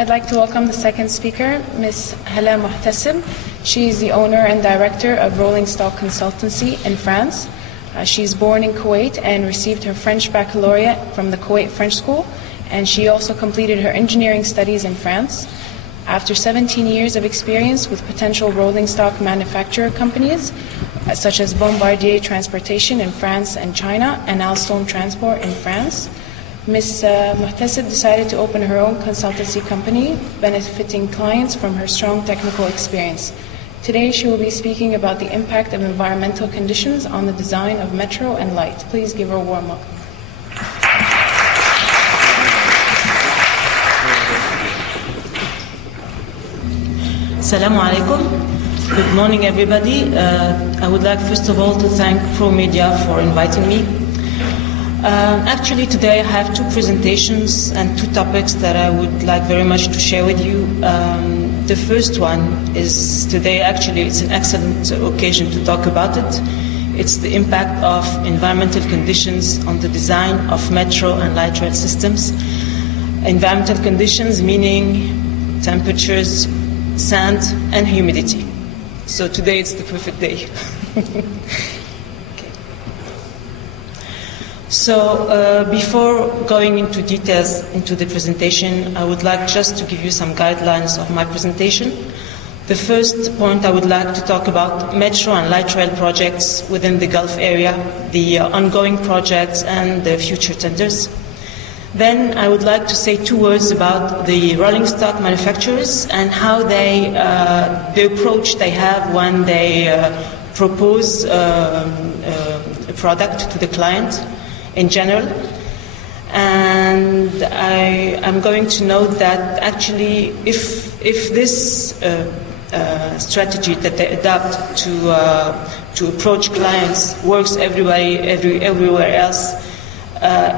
I'd like to welcome the second speaker, Ms.Hala Mohtasseb. She is the owner and director of Rolling Stock Consultancy in France. She's born in Kuwait and received her French baccalaureate from the Kuwait French School, and she also completed her engineering studies in France. After 17 years of experience with potential rolling stock manufacturer companies, such as Bombardier Transportation in France and China, and Alstom Transport in France, Ms. Mohtasseb decided to open her own consultancy company, benefiting clients from her strong technical experience. Today she will be speaking about the impact of environmental conditions on the design of metro and light. Please give her a warm welcome. Assalamu alaikum. Good morning, everybody. I would like, first of all, to thank Pro Media for inviting me. Actually, today I have two presentations and two topics that I would like very much to share with you. The first one is today, actually, it's an excellent occasion to talk about it. It's the impact of environmental conditions on the design of metro and light rail systems. Environmental conditions meaning temperatures, sand, and humidity. So today it's the perfect day. So before going into details into the presentation, I would like just to give you some guidelines of my presentation. The first point I would like to talk about metro and light rail projects within the Gulf area, the ongoing projects and the future tenders. Then I would like to say two words about the rolling stock manufacturers and how the approach they have when they propose a product to the client in general. And I'm going to note that actually if this strategy that they adopt to approach clients works everywhere else,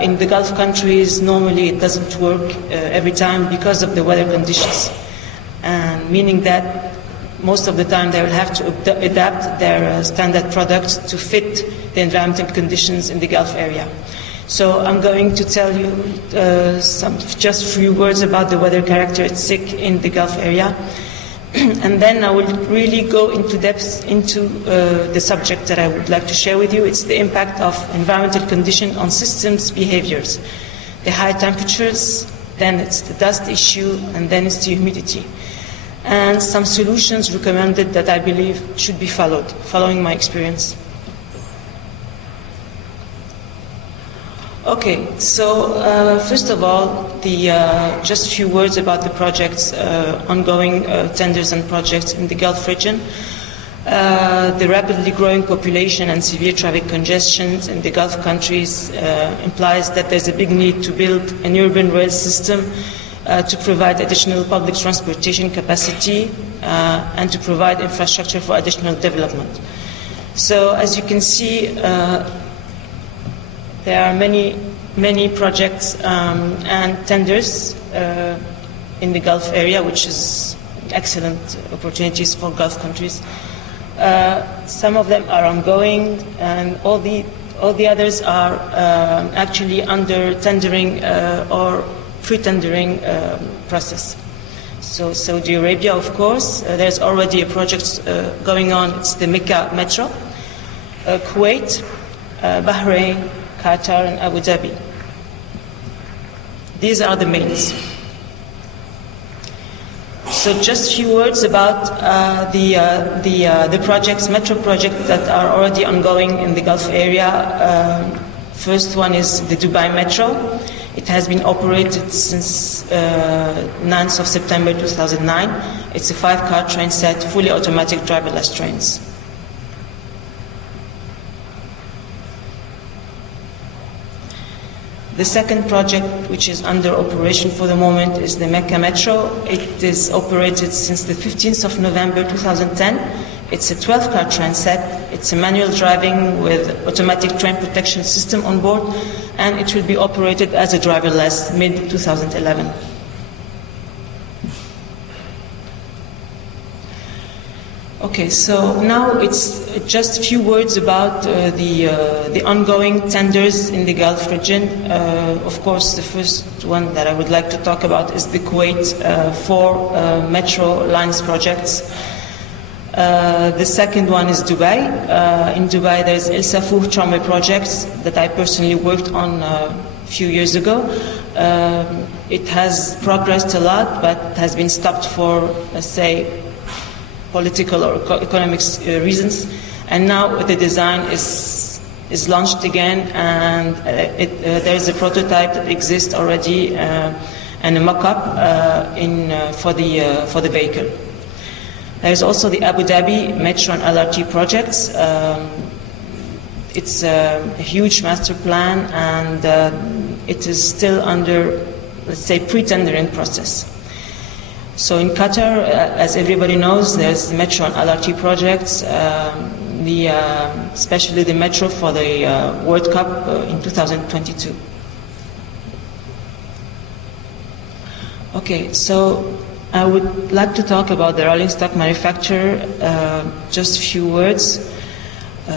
in the Gulf countries, normally it doesn't work every time because of the weather conditions, and meaning that most of the time they will have to adapt their standard products to fit the environmental conditions in the Gulf area. So I'm going to tell you just a few words about the weather characteristic in the Gulf area. And then I will really go into depth into the subject that I would like to share with you. It's the impact of environmental condition on systems behaviors. The high temperatures, then it's the dust issue, and then it's the humidity. And some solutions recommended that I believe should be following my experience. Okay, so first of all, just a few words about the projects, ongoing tenders and projects in the Gulf region. The rapidly growing population and severe traffic congestion in the Gulf countries implies that there's a big need to build an urban rail system to provide additional public transportation capacity and to provide infrastructure for additional development. So as you can see, there are many projects and tenders in the Gulf area, which is excellent opportunities for Gulf countries. Some of them are ongoing, and all the others are actually under tendering or pre-tendering process. So Saudi Arabia, of course, there's already a project going on. It's the Mecca Metro. Kuwait, Bahrain, Qatar, and Abu Dhabi. These are the mains. So just a few words about the projects, metro projects that are already ongoing in the Gulf area. First one is the Dubai Metro. It has been operated since 9th of September 2009. It's a 5-car train set, fully automatic driverless trains. The second project, which is under operation for the moment, is the Mecca Metro. It is operated since the 15th of November 2010. It's a 12-car train set. It's a manual driving with automatic train protection system on board, and it will be operated as a driverless mid-2011. Okay, so now it's just a few words about the ongoing tenders in the Gulf region. Of course, the first one that I would like to talk about is the Kuwait 4 metro lines projects. The second one is Dubai. In Dubai, there's El Safouh tramway project that I personally worked on a few years ago. It has progressed a lot, but has been stopped for, let's say, political or economic reasons, and now the design is launched again, and there is a prototype that exists already and a mock-up for the vehicle. There is also the Abu Dhabi Metro and LRT projects. It's a huge master plan, and it is still under, let's say, pre-tendering process. So in Qatar, as everybody knows, there's the Metro and LRT projects, especially the Metro for the World Cup in 2022. Okay, so I would like to talk about the rolling stock manufacturer, just a few words.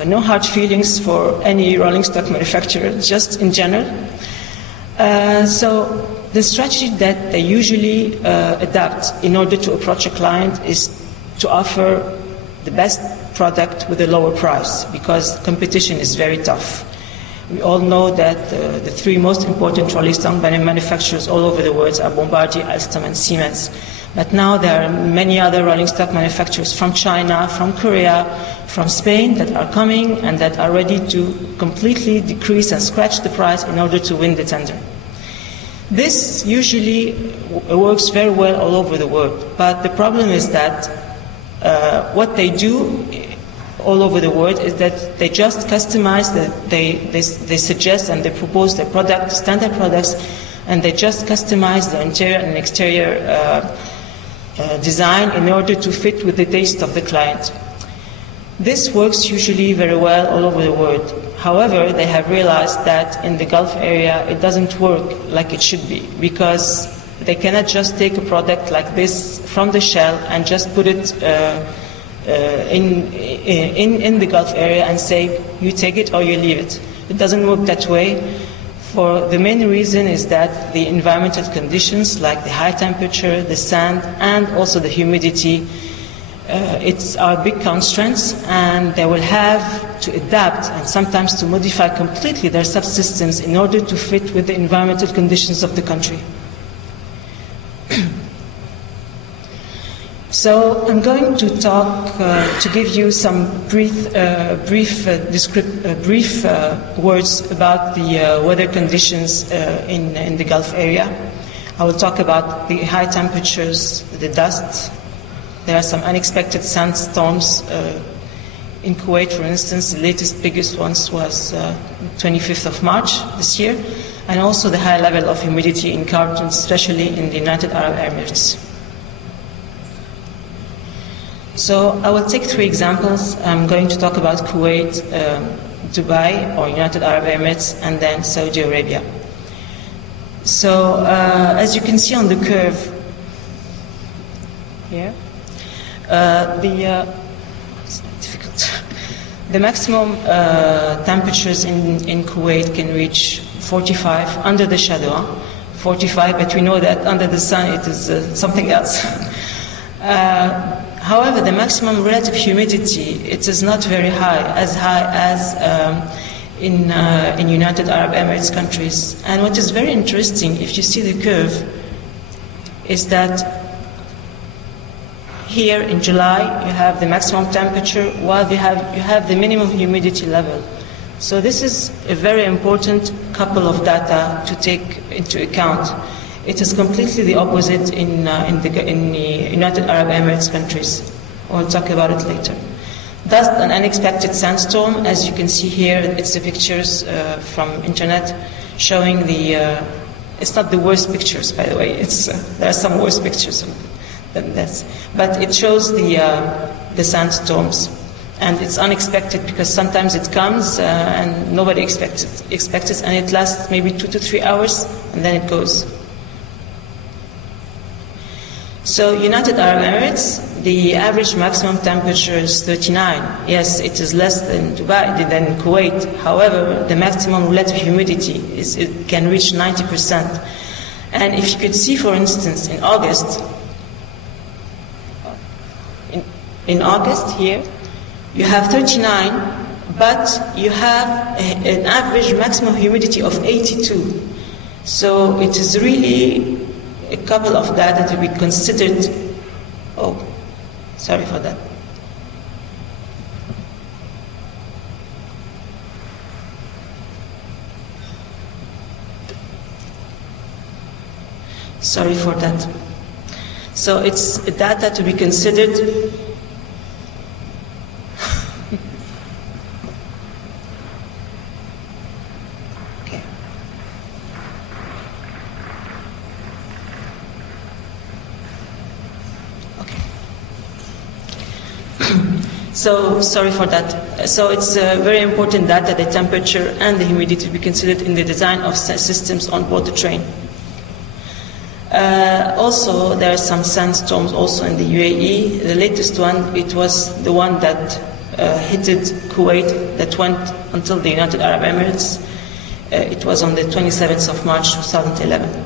No hard feelings for any rolling stock manufacturer, just in general. So the strategy that they usually adapt in order to approach a client is to offer the best product with a lower price, because competition is very tough. We all know that the three most important rolling stock manufacturers all over the world are Bombardier, Alstom, and Siemens. But now there are many other rolling stock manufacturers from China, from Korea, from Spain that are coming and that are ready to completely decrease and scratch the price in order to win the tender. This usually works very well all over the world, but the problem is that what they do all over the world is that they just customize, they suggest and they propose their product, standard products, and they just customize the interior and exterior design in order to fit with the taste of the client. This works usually very well all over the world. However, they have realized that in the Gulf area it doesn't work like it should be, because they cannot just take a product like this from the shell and just put it in the Gulf area and say, you take it or you leave it. It doesn't work that way. For the main reason is that the environmental conditions, like the high temperature, the sand, and also the humidity, it's our big constraints, and they will have to adapt and sometimes to modify completely their subsystems in order to fit with the environmental conditions of the country. So I'm going to talk, to give you some brief words about the weather conditions in the Gulf area. I will talk about the high temperatures, the dust. There are some unexpected sandstorms in Kuwait, for instance. The latest, biggest ones was 25th of March this year, and also the high level of humidity in Khartoum, especially in the United Arab Emirates. So I will take three examples. I'm going to talk about Kuwait, Dubai, or United Arab Emirates, and then Saudi Arabia. So as you can see on the curve here, it's difficult. The maximum temperatures in Kuwait can reach 45 under the shadow, 45, but we know that under the sun it is something else. However, the maximum relative humidity, it is not very high as in United Arab Emirates countries. And what is very interesting, if you see the curve, is that here in July you have the maximum temperature while you have the minimum humidity level. So this is a very important couple of data to take into account. It is completely the opposite in the United Arab Emirates countries. We'll talk about it later. Dust and unexpected sandstorm, as you can see here, it's the pictures from internet showing the. It's not the worst pictures, by the way. There are some worse pictures than this, but it shows the sandstorms, and it's unexpected because sometimes it comes and nobody expects it, and it lasts maybe 2 to 3 hours, and then it goes. So United Arab Emirates, the average maximum temperature is 39. Yes, it is less than Dubai, than Kuwait. However, the maximum relative humidity it can reach 90%. And if you could see, for instance, in August here, you have 39, but you have an average maximum humidity of 82. So it is really a couple of data to be considered. Oh, sorry for that. Sorry for that. So it's data to be considered. Okay. Okay. So sorry for that. So it's very important data, the temperature and the humidity to be considered in the design of systems on board the train. Also, there are some sandstorms also in the UAE. The latest one, it was the one that hit Kuwait, that went until the United Arab Emirates. It was on the 27th of March 2011.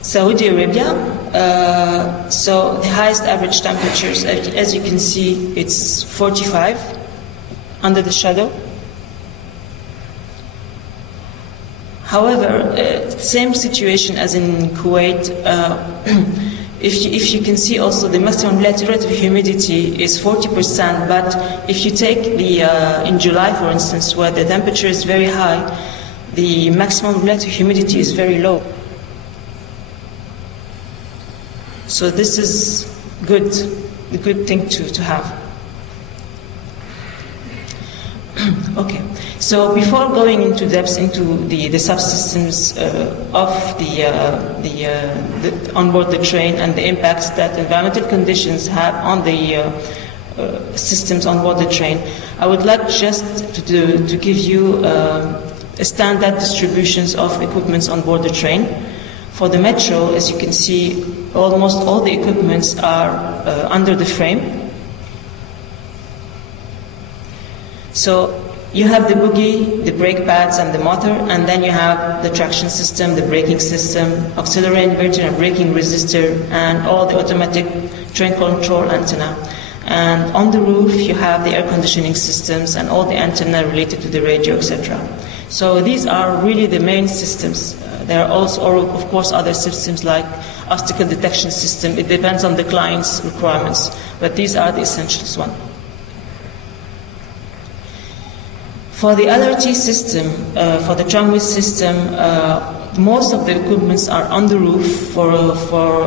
Saudi Arabia, so the highest average temperatures, as you can see, it's 45 under the shadow. However, same situation as in Kuwait. If you can see also, the maximum relative humidity is 40%, but if you take the, in July, for instance, where the temperature is very high, the maximum relative humidity is very low. So this is good, a good thing to have. Okay, so before going into depth into the subsystems of the on board the train and the impacts that environmental conditions have on the systems on board the train, I would like just to give you standard distributions of equipments on board the train. For the metro, as you can see, almost all the equipments are under the frame. So you have the bogie, the brake pads and the motor, and then you have the traction system, the braking system, auxiliary inverter and braking resistor, and all the automatic train control antenna. And on the roof you have the air conditioning systems and all the antenna related to the radio, etc. So these are really the main systems. There are also, of course, other systems like obstacle detection system. It depends on the client's requirements, but these are the essentials one. For the LRT system, for the tramway system, most of the equipments are on the roof for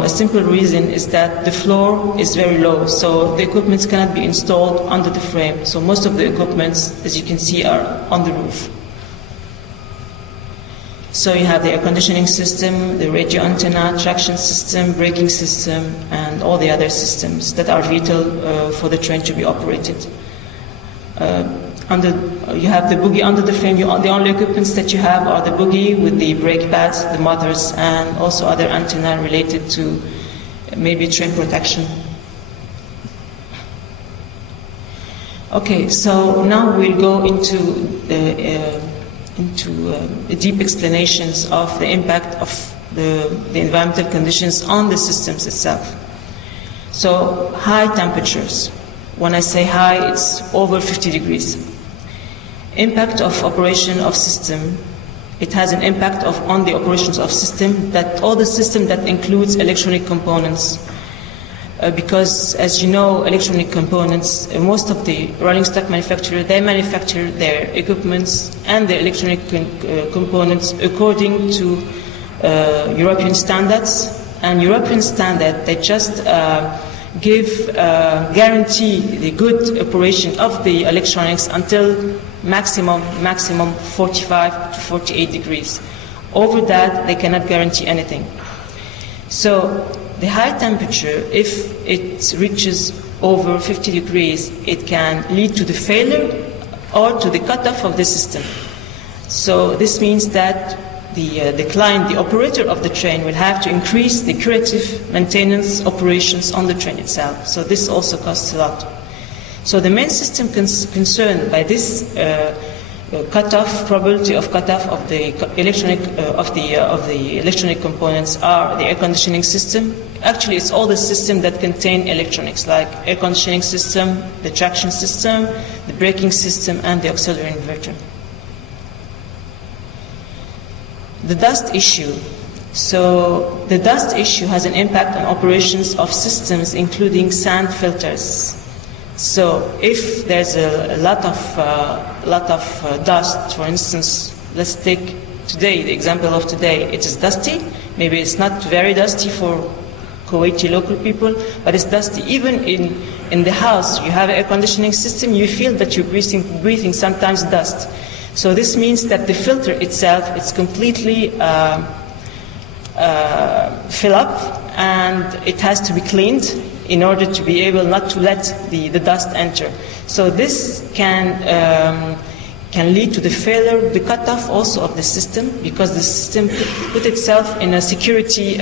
a simple reason, is that the floor is very low, so the equipments cannot be installed under the frame. So most of the equipments, as you can see, are on the roof. So you have the air conditioning system, the radio antenna, traction system, braking system, and all the other systems that are vital for the train to be operated. You have the bogie under the frame. The only equipments that you have are the bogie with the brake pads, the motors, and also other antenna related to maybe train protection. Okay, so now we'll go into deep explanations of the impact of the environmental conditions on the systems itself. So high temperatures. When I say high, it's over 50 degrees. Impact of operation of system. It has an impact on the operations of system, that all the system that includes electronic components. Because, as you know, electronic components, most of the rolling stock manufacturers, they manufacture their equipments and the electronic components according to European standards. And European standard, they just guarantee the good operation of the electronics until maximum 45 to 48 degrees. Over that, they cannot guarantee anything. So the high temperature, if it reaches over 50 degrees, it can lead to the failure or to the cutoff of the system. So this means that the client, the operator of the train, will have to increase the curative maintenance operations on the train itself. So this also costs a lot. So the main system concerned by this cutoff, probability of cutoff of the electronic of the electronic components are the air conditioning system. Actually, it's all the systems that contain electronics, like air conditioning system, the traction system, the braking system, and the auxiliary inverter. The dust issue. So the dust issue has an impact on operations of systems, including sand filters. So if there's a lot of dust, for instance, let's take today, the example of today, it is dusty. Maybe it's not very dusty for Kuwaiti local people, but it's dusty. Even in the house, you have an air conditioning system, you feel that you're breathing sometimes dust. So this means that the filter itself is completely fill up, and it has to be cleaned in order to be able not to let the dust enter. So this can lead to the failure, the cutoff also of the system, because the system put itself in a security